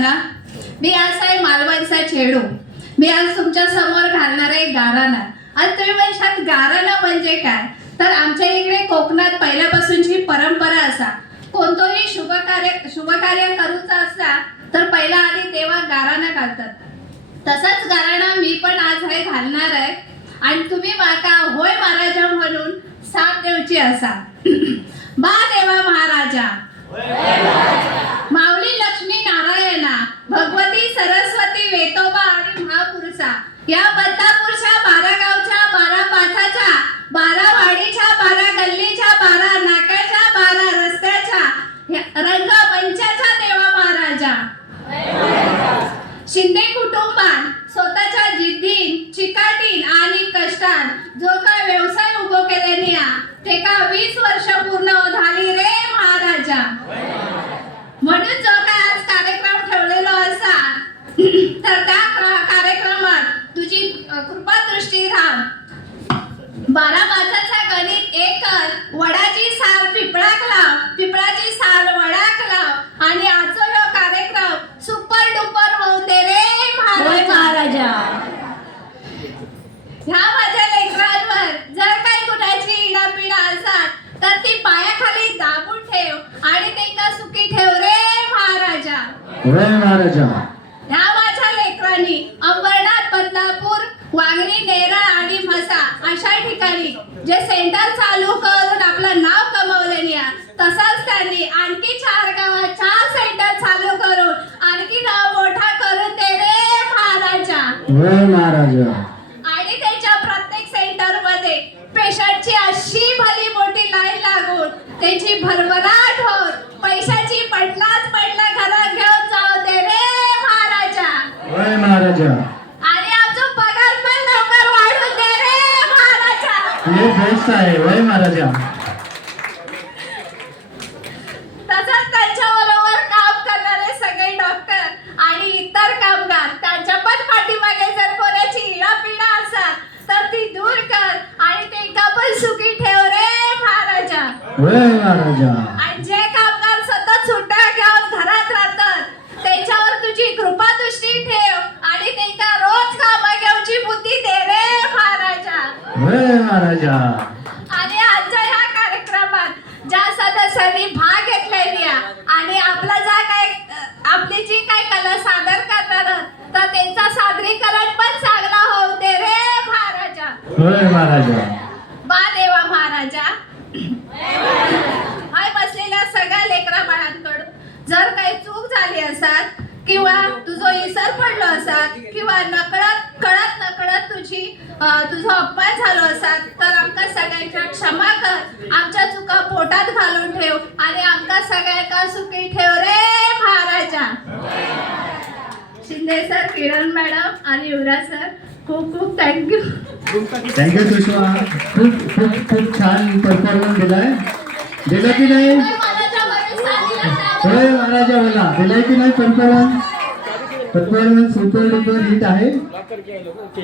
मी आज आहे मालवणचा चेडू. मी आज तुमच्या समोर घालणार आहे गाराणा. आज तुम्ही म्हणशाल गाराणा म्हणजे काय, तर आमच्या इकडे कोकणात पहिल्यापासूनची परंपरा असा, कोणतंही शुभकार्य करूचा असला तर पहिला आधी देवा गाराणा घालतात. तसाच गाराणा मी पण आज आहे घालणार आहे. आणि तुम्ही माका होय महाराजा म्हणून साथ देऊची असा. बा देवा महाराजा, माऊली लक्ष्मी नारायणा, भगवती सरस्वती, वेतोबा आणि महापुरुषा, या बदलापूरच्या 12 गावच्या 12 पाथाच्या 12 वाडीच्या 12 गल्लीच्या 12 नाक्याच्या 12 रस्त्याच्या रंगमंचाच्या देवा महाराजा. शिंदे कुटुंबान स्वतःच्या जिद्दीन, चिकाटीन आणि कष्टान जो काय व्यवसाय उभो केल्याने ते का 20 वर्ष पूर्ण झाली रे महाराजा. म्हणून जो काय आज कार्यक्रम ठेवलेला असा, तर त्या कार्यक्रमात तुझी कृपा दृष्टी राह. 12 मासाचा गणित एक कर, वडाची साल पिपळाक लाव, पिपळाची साल वडाक लाव, आणि आजचा हा कार्यक्रम सुपर डुपर होऊन दे रे महाराजा. ह्या माझ्या लेकरांवर जर काही कुणाची इडापिडा असतात तर ती पायाखाली दाबून ठेव आणि त्यांना सुखी ठेव रे महाराजा. ह्या माझ्या लेकरांनी अंबरनाथ, बदलापूर, वांगणी, नेरळ आणि म्हसा अशा ठिकाणी जे सेंटर चालू करून आपलं नाव कमवलेली आहे, तसाच त्यांनी आणखी 4 गावात 4 सेंटर चालू करून आणखी नाव मोठा करून दे रे महाराजा. आणि त्याच्या प्रत्येक सेंटर मध्ये पेशंटची अशी भली मोठी लाईन लागून त्याची भरभराट होत पैशाची पडलाच पडला घरात घेऊन जाऊ दे रे महाराजा. आणि आमचा पगार पण लवकर वाढून दे रे महाराजा. तसंच त्यांच्याबरोबर काम करणारे सगळे डॉक्टर आणि इतर कामगार, त्यांच्या पण पाठीमागे जर कोणाची इडापिडा असतात तर ती दूर कर आणि त्यांना पण सुखी ठेव रे महाराजा. आणि जे कामगार सतत सुट्ट्या घेऊन घरात राहतात त्यांच्यावर तुझी कृपा दृष्टी ठेव आणि त्यांना रोज कामा घेऊची बुद्धी दे रे महाराजा. आणि आजच्या ह्या कार्यक्रमात ज्या सदस्यांनी भाग घेतलेली आणि आपला आपली जी काय कला सादर करणार तर त्यांचा सादरीकरण पण चांगला होऊ दे रे महाराजा. बा देवा महाराजा. हाय बसलेल्या सगळ्या लेकरा बाळांकडून जर काही चूक झाली असतात किंवा तुझं इसर पडलो असतात किंवा कळत नकळत तुझा अपमान झालो असतात तर आमका सगळ्यांच्या क्षमा कर. आमच्या चुका पोटात घालून ठेव आणि आमका सगळ्यांका सुखी ठेव रे महाराजा. शिंदे सर, किरण मॅडम आणि युवराज सर, खूप खूप थँक्यू. सुषमा. खूप छान परफॉर्मन्स दिलाय. दिला की नाही महाराजा? मला दिलाय की नाही परफॉर्मन्स? सुपर डुपर हिट आहे.